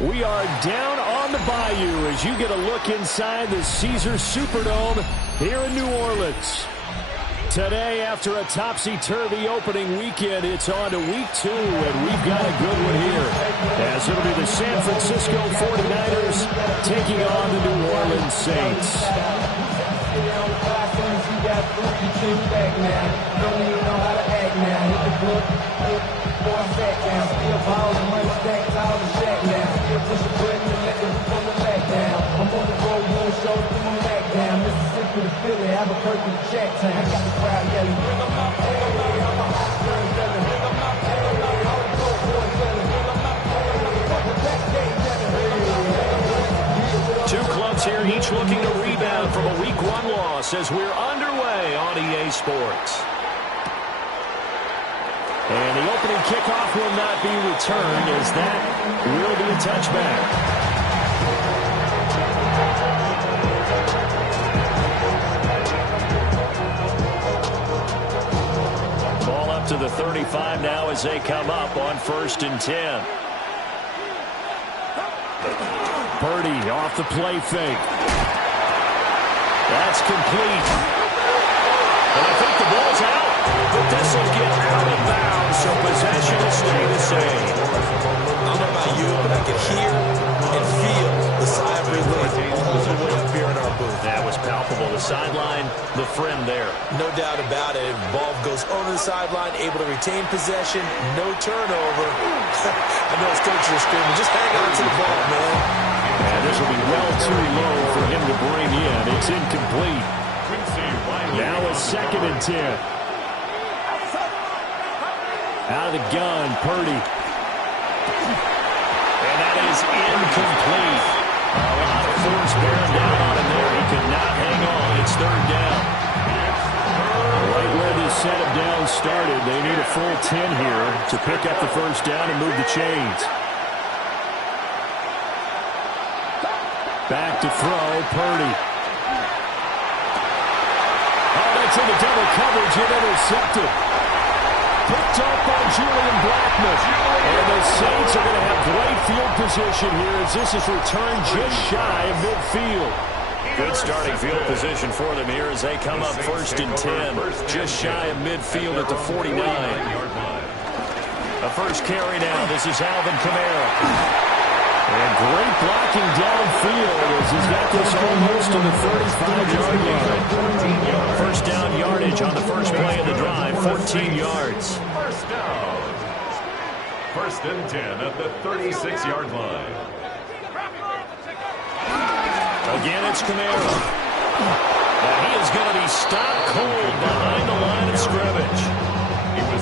We are down on the bayou as you get a look inside the Caesars Superdome here in New Orleans. Today, after a topsy-turvy opening weekend, it's on to week 2, and we've got a good one here. As it'll be the San Francisco 49ers taking on the New Orleans Saints. Two clubs here, each looking to rebound from a Week 1 loss as we're underway on EA Sports. And the opening kickoff will not be returned as that will be a touchback. Ball up to the 35 now as they come up on 1st and 10. Purdy off the play fake. That's complete. And I think the ball's out. But this will get out of bounds, so possession will stay the same. I don't know about you, but I can hear and feel the sigh of relief all the way up here in our booth. That was palpable. The sideline, the friend there. No doubt about it. Ball goes over the sideline, able to retain possession, no turnover. I know his coaches are screaming, just hang on to the ball, man. And this will be well too low for him to bring in. It's incomplete. Now a 2nd and 10. Out of the gun, Purdy. And that is incomplete. A lot of force bearing down on him there. He could not hang on. It's 3rd down. Right where this set of downs started, they need a full 10 here to pick up the 1st down and move the chains. Back to throw, Purdy. Oh, that's in the double coverage and intercepted. Picked up by Julian Blackmon. And the Saints are going to have great field position here as this is returned just shy of midfield. Good starting field position for them here as they come up 1st and 10. Just shy of midfield at the 49. A first carry now. This is Alvin Kamara. And great blocking downfield as he's got this almost to the 35-yard line. First down yardage on the first play of the drive, 14 yards. First down. 1st and 10 at the 36-yard line. Again, it's Kamara. Now he is going to be stopped cold behind the line of scrimmage.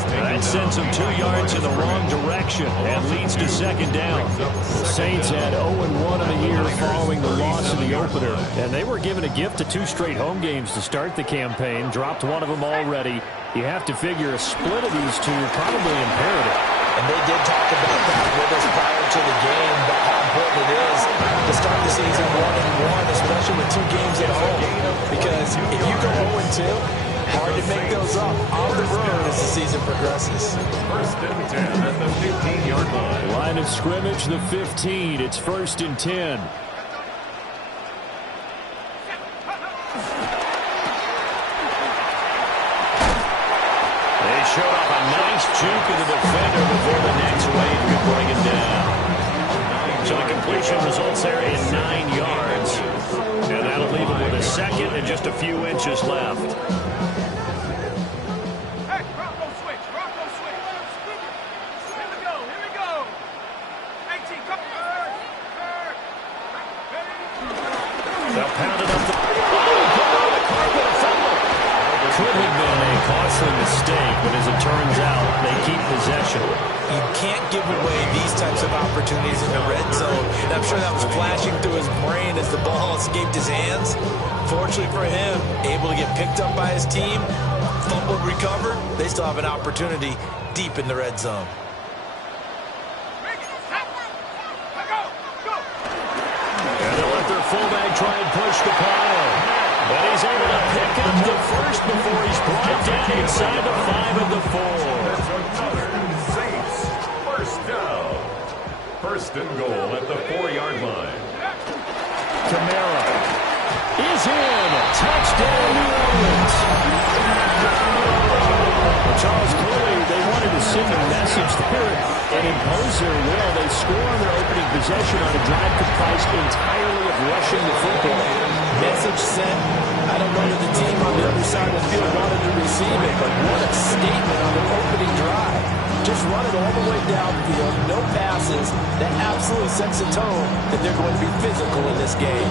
That sends him 2 yards in the wrong direction and leads to 2nd down. The Saints had 0-1 in the year following the loss in the opener. And they were given a gift of 2 straight home games to start the campaign. Dropped one of them already. You have to figure a split of these two probably imperative. And they did talk about that with us prior to the game, but how important it is to start the season 1-1, especially with 2 games at home. Because if you go 0-2, hard to make those up on the road as the season progresses. 1st and 10 at the 15-yard line. Line of scrimmage, the 15. It's 1st and 10. They showed up a nice juke of the defender before the next wave could bring him down. So the completion results there in 9 yards. And that'll leave him with a 2nd and just a few inches left. Mistake, but as it turns out, they keep possession. You can't give away these types of opportunities in the red zone. And I'm sure that was flashing through his brain as the ball escaped his hands. Fortunately for him, able to get picked up by his team, fumbled, recovered. They still have an opportunity deep in the red zone. And they'll let their fullback try and push the pile. But he's able to pick up the 1st before he's brought down inside the 5 of the 4. Saints, 1st down. First and goal at the 4-yard line. Kamara is in. Touchdown, New Orleans. Charles, clearly they wanted to send a message there and impose their will. They score on their opening possession on a drive comprised entirely of rushing the football. Message sent. I don't know that the team on the other side of the field wanted to receive it, but what a statement on their opening drive. Just run it all the way downfield, no passes. That absolutely sets the tone that they're going to be physical in this game.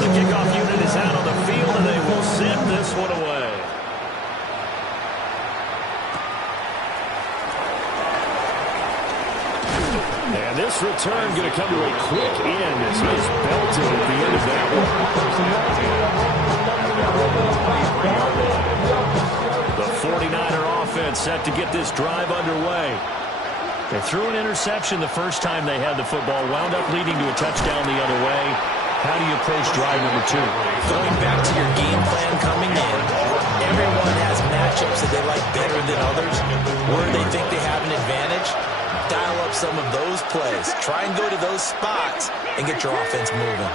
The kickoff unit is out on the field, and they will send this one away. And this return going to come to a quick end as he is belted at the end of that one. The 49er offense set to get this drive underway. They threw an interception the first time they had the football, wound up leading to a touchdown the other way. How do you approach drive number 2? Going back to your game plan coming in, everyone has matchups that they like better than others, where they think they have an advantage. Dial up some of those plays. Try and go to those spots and get your offense moving.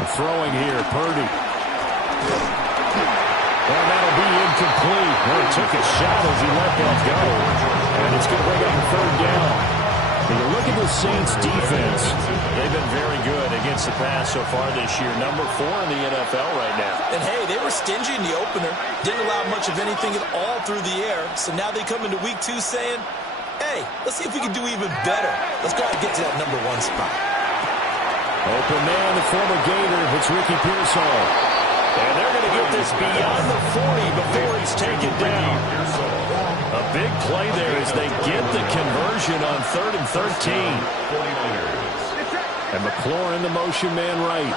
The throwing here, Purdy. And that'll be incomplete. Well, he took a shot as he let that go. And it's going to bring up a third down. When you look at the Saints defense, they've been very good against the pass so far this year. Number 4 in the NFL right now. And hey, they were stingy in the opener. Didn't allow much of anything at all through the air. So now they come into week 2 saying, hey, let's see if we can do even better. Let's go out and get to that number 1 spot. Open man, the former Gator. It's Ricky Pearsall. And they're going to get this beyond the 40 before he's taken down. A big play there as they get the conversion on 3rd and 13. And McLaurin, the motion man right.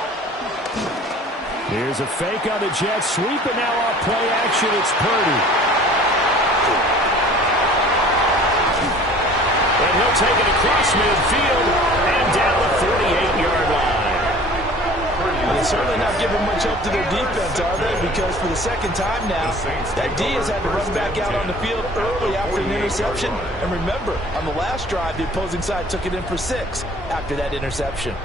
Here's a fake on the jet sweep, and now off play action, it's Purdy. And he'll take it across midfield and down the 48-yard line. They're certainly not giving much help to their defense, are they? Because for the second time now, that D has had to run back out on the field early after an interception. And remember, on the last drive, the opposing side took it in for 6 after that interception.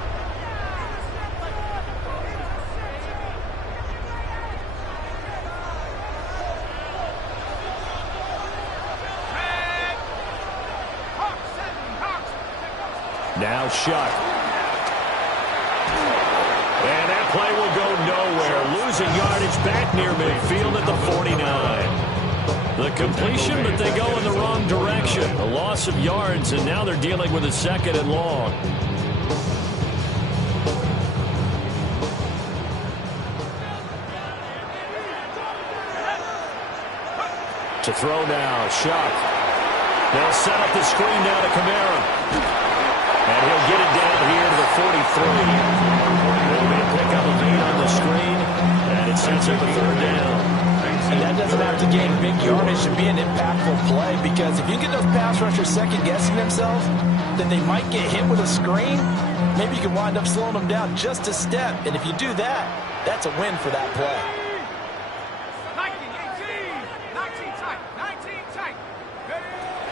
Now Shuck. And that play will go nowhere. Losing yardage back near midfield at the 49. The completion, but they go in the wrong direction. A loss of yards, and now they're dealing with a 2nd and long. To throw now, Shuck. They'll set up the screen now to Kamara. And he'll get it down here to the 43. They'll be a pick up a gain on the screen, and it sets up a 3rd down. And that doesn't have to gain big yardage to be an impactful play, because if you get those pass rushers second-guessing themselves, that they might get hit with a screen, maybe you can wind up slowing them down just a step. And if you do that, that's a win for that play. 19 tight.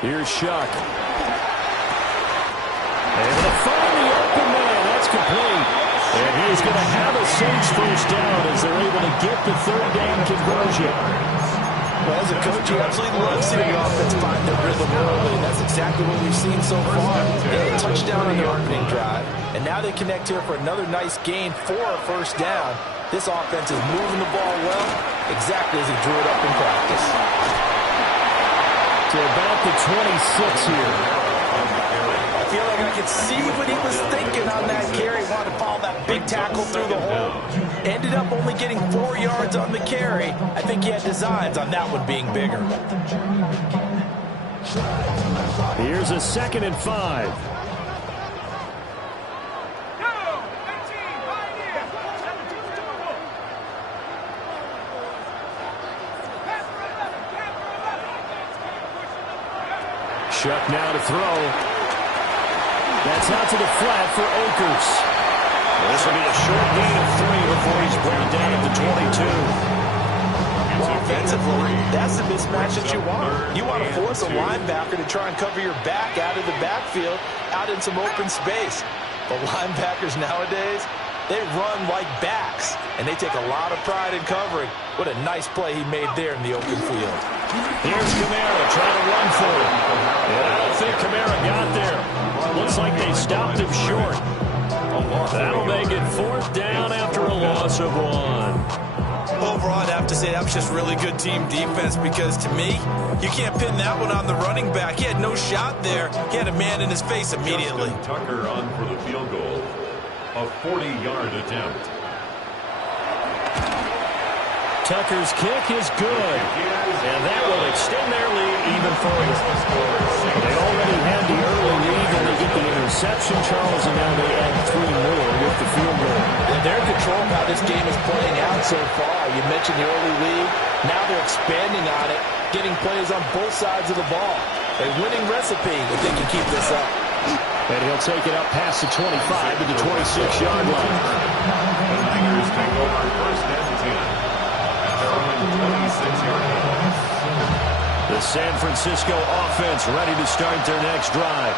Here's Shuck. And they'll find the open man. That's complete. And he's going to have a Saints first down as they're able to get the 3rd down conversion. Well, as a coach, you absolutely love seeing the offense find their rhythm early. That's exactly what we've seen so far. They had a touchdown on their opening drive, and now they connect here for another nice gain for a first down. This offense is moving the ball well, exactly as he drew it up in practice. To about the 26 here. I feel like I could see what he was thinking on that carry. Wanted to follow that big tackle through the hole. Ended up only getting 4 yards on the carry. I think he had designs on that one being bigger. Here's a 2nd and 5. Shuck now to throw. That's out to the flat for Akers. This will be a short gain of 3 before he's brought down at the 22. Offensively, that's the mismatch that you want. You want to force a linebacker to try and cover your back out of the backfield, out in some open space. But linebackers nowadays, they run like backs, and they take a lot of pride in covering. What a nice play he made there in the open field. Here's Kamara trying to run for it. And I don't think Kamara got there. Looks like they stopped him short. That'll make it 4th down after a loss of 1. Overall, I'd have to say that was just really good team defense because, to me, you can't pin that one on the running back. He had no shot there. He had a man in his face immediately. Justin Tucker on for the field goal. A 40-yard attempt. Tucker's kick is good, and that will extend their lead even further. They already had the early lead, and they get the interception, Charles, and now they add 3 more with the field goal. And they're in control of how this game is playing out so far. You mentioned the early lead. Now they're expanding on it, getting plays on both sides of the ball. A winning recipe if they can keep this up. And he'll take it up past the 25 to the 26-yard line. The Niners take over 1st and 10. The San Francisco offense ready to start their next drive.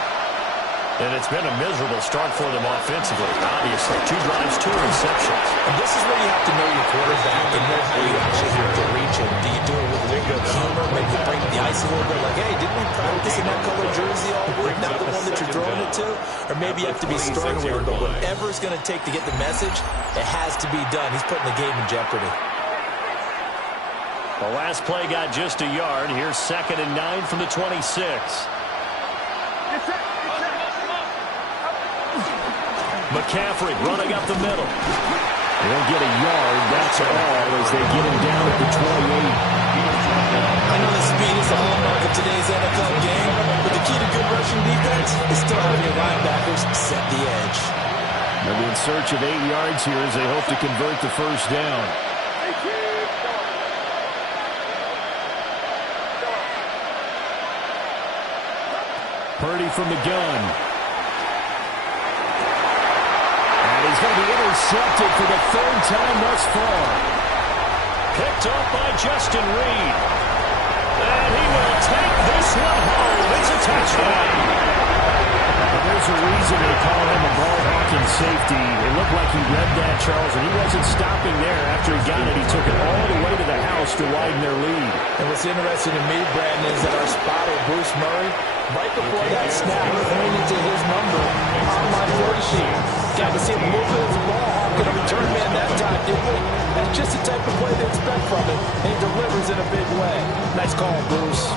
And it's been a miserable start for them offensively, obviously. 2 drives, 2 interceptions. And this is where you have to know your quarterback and know how you actually have to reach him. Do you do it with a little bit of humor, maybe break the ice a little bit, like, hey, didn't we practice in that color jersey all week, not the one that you're throwing it to? Or maybe you have to be stern with it, but whatever it's going to take to get the message, it has to be done. He's putting the game in jeopardy. The last play got just a yard. Here's 2nd and 9 from the 26. McCaffrey running up the middle. They'll get a yard. That's all as they get him down at the 28. I know the speed is the hallmark of today's NFL game, but the key to good rushing defense is still having your linebackers set the edge. They'll be in search of 8 yards here as they hope to convert the 1st down. Purdy from the gun. And he's going to be intercepted for the 3rd time thus far. Picked up by Justin Reed. And he will take this one home. It's a touchdown. There's a reason they call him a ball-hawking safety. It looked like he read that, Charles, and he wasn't stopping there. After he got it, he took it all the way to the house to widen their lead. And what's interesting to me, Brandon, is that our spotter, Bruce Murray, right before that snap, pointed to his number on my play sheet. Got to see him move it as a ball hawk and a return man that time, didn't we? That's just the type of play they expect from him, and he delivers in a big way. Nice call, Bruce.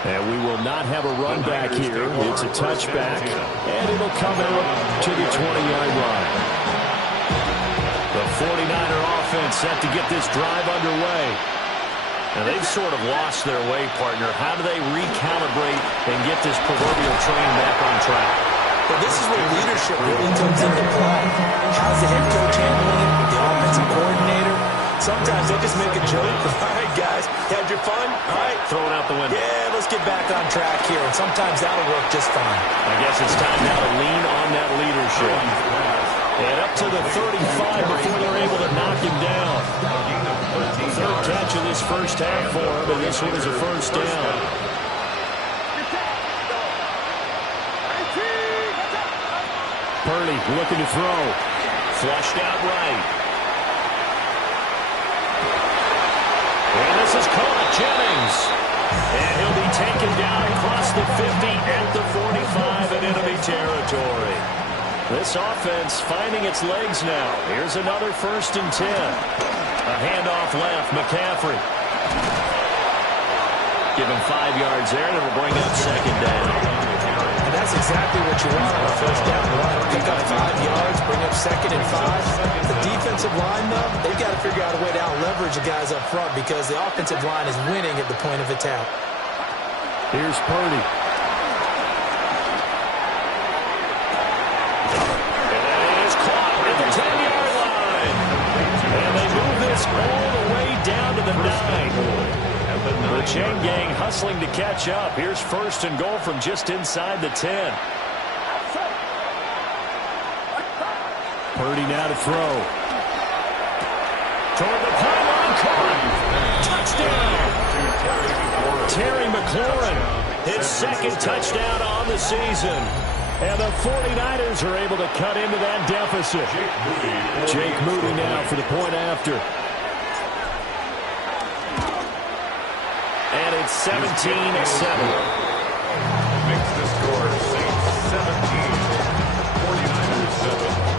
And we will not have a run back here. It's a touchback, and it'll come out to the 20-yard line. The 49er offense set to get this drive underway. And they've sort of lost their way, partner. How do they recalibrate and get this proverbial train back on track? Well, this is where leadership really comes into play. How's the head coach handling it? The offensive coordinator? Sometimes they just make a joke. All right, guys, you had your fun? All right. Throw it out the window. Yeah, let's get back on track here. And sometimes that'll work just fine. I guess it's time now to lean on that leadership. And up to the 35 before they're able to knock him down. 3rd catch of this first half for him, and this one is a 1st down. Purdy looking to throw. Flushed out right. And this is caught. Jennings. And he'll be taken down across the 50 at the 45 in enemy territory. This offense finding its legs now. Here's another 1st and 10. A handoff left. McCaffrey. Give him 5 yards there, and it'll bring up 2nd down. And that's exactly what you want on a 1st down run. Pick up 5 yards, bring up 2nd and 5. The defensive line, though, they've got to figure out a way to out-leverage the guys up front because the offensive line is winning at the point of attack. Here's Purdy. And it is caught at the 10-yard line. And they move this all the way down to the 9. at the 9. The chain gang hustling to catch up. Here's first and goal from just inside the 10. Purdy now to throw. Toward the pylon, caught. Touchdown. Terry McLaurin, his second touchdown on the season. And the 49ers are able to cut into that deficit. Jake Moody now for the point after. And it's 17-7. Makes the score Saints 17, 49ers 7.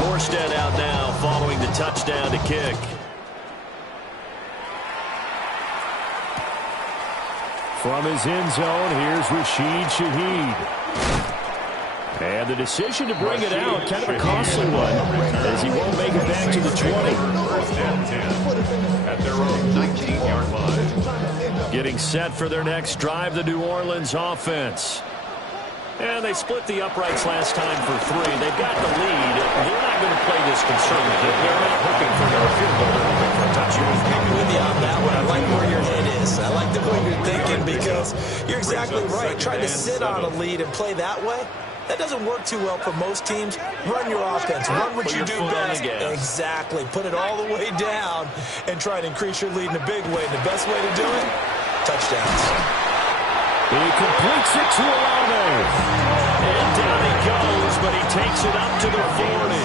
Morstead out now following the touchdown to kick. From his end zone, here's Rashid Shaheed. And the decision to bring it out, kind of a costly one, as he won't make it back to the 20. First and 10 at their own 19-yard line. Getting set for their next drive, the New Orleans offense. And they split the uprights last time for 3. They've got the lead. They're not going to play this conservative. They're not hoping for their field goal. They're hoping for a touchdown. I'm with you on that one. I like where your head is. I like the way you're thinking because you're exactly right. Trying to sit on a lead and play that way, that doesn't work too well for most teams. Run your offense. Run what you do best. Exactly. Put it all the way down and try to increase your lead in a big way. And the best way to do it, touchdowns. He completes it to Olave. And down he goes, but he takes it up to the 40.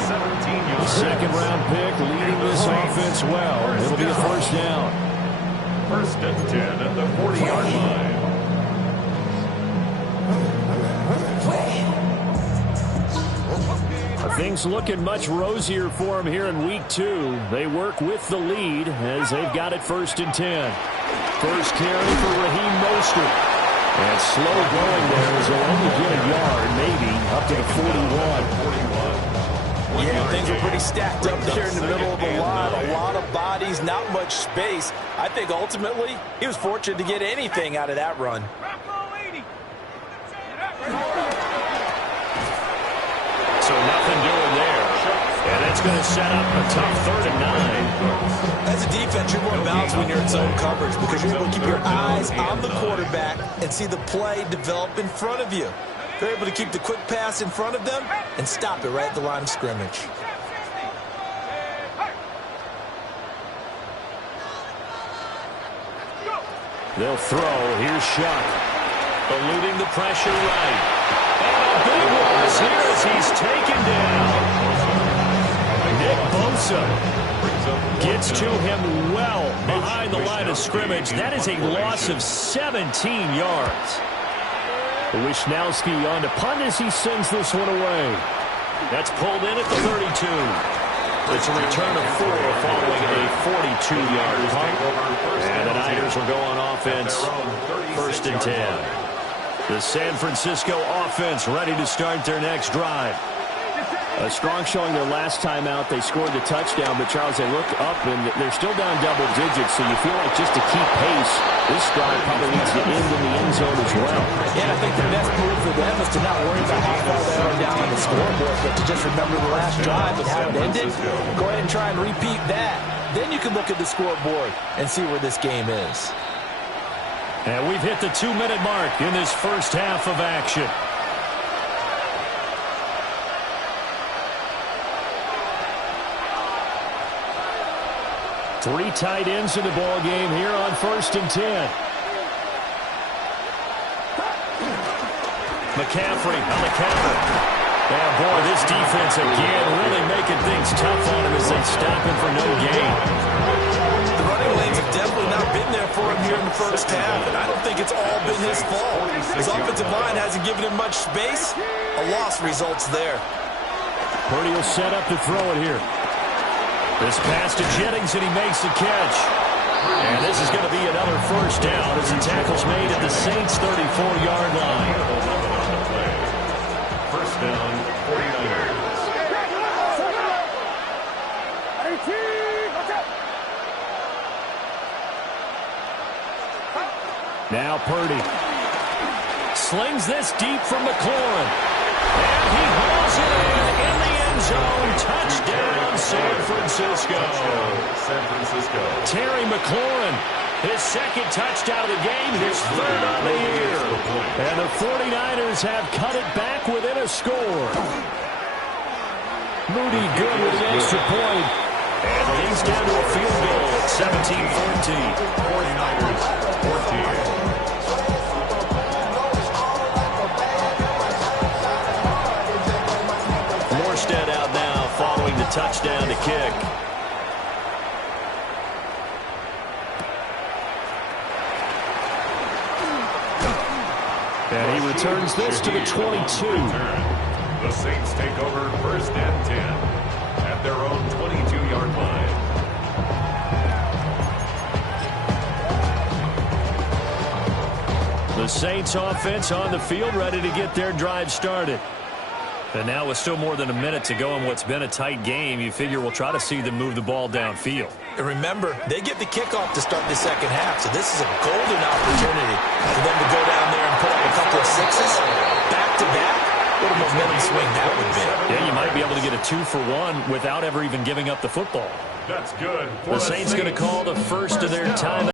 Second-round pick leading this offense well. It'll be a first down. First and 10 at the 40-yard line. Things looking much rosier for him here in week 2. They work with the lead as they've got it first and 10. First carry for Raheem Mostert. And slow going there as they'll only get a yard, maybe, up to the 41. Yeah, things were pretty stacked up there in the middle of the line. A lot of bodies, not much space. I think ultimately he was fortunate to get anything out of that run. So nothing doing there. And that's going to set up a tough 3rd and 9. As a defense, you're more balanced when you're in zone coverage because you're able to keep your eyes on the quarterback and see the play develop in front of you. You're able to keep the quick pass in front of them and stop it right at the line of scrimmage. They'll throw. Here's Shuck. Eluding the pressure right. And a big one is here as he's taken down. Nick Bosa gets to him well behind the line of scrimmage. That is a loss of 17 yards. Wishnowski on to punt as he sends this one away. That's pulled in at the 32. It's a return of 4 following a 42-yard punt. And the Niners will go on offense first and 10. The San Francisco offense ready to start their next drive. A strong showing their last time out. They scored the touchdown, but Charles, they look up and they're still down double digits, so you feel like just to keep pace, this drive probably needs to end in the end zone as well. Yeah, I think the best move for them is to not worry about how far they are down on the scoreboard, but to just remember the last drive and how it ended. Go ahead and try and repeat that. Then you can look at the scoreboard and see where this game is. And we've hit the 2-minute mark in this first half of action. Three tight ends in the ball game here on first and 10. McCaffrey on the counter. And boy, this defense again really making things tough on him as they stop him for no gain. The running lanes have definitely not been there for him here in the first half, and I don't think it's all been his fault. His offensive line hasn't given him much space. A loss results there. Purdy will set up to throw it here. This pass to Jennings, and he makes the catch. And this is going to be another first down as the tackle's made at the Saints' 34-yard line. First down, 49ers. Now Purdy slings this deep from McLaurin. And he hauls it in the end zone. Touchdown, San Francisco. San Francisco. Terry McLaurin, his second touchdown of the game, his third on the year. And the 49ers have cut it back within a score. Moody good with the extra point. And leads down to a field goal at 17-14. 49ers 14. Morstead out now following the touchdown to kick. And he returns this to the 22. The Saints take over 1st and 10 at their own 22-yard line. The Saints offense on the field, ready to get their drive started. And now with still more than a minute to go in what's been a tight game, you figure we'll try to see them move the ball downfield. And remember, they get the kickoff to start the second half, so this is a golden opportunity for them to go down there and put up a couple of sixes back-to-back. What a momentum swing that would be. Yeah, you might be able to get a 2-for-1 without ever even giving up the football. That's good. The Saints going to call the first of their timeouts.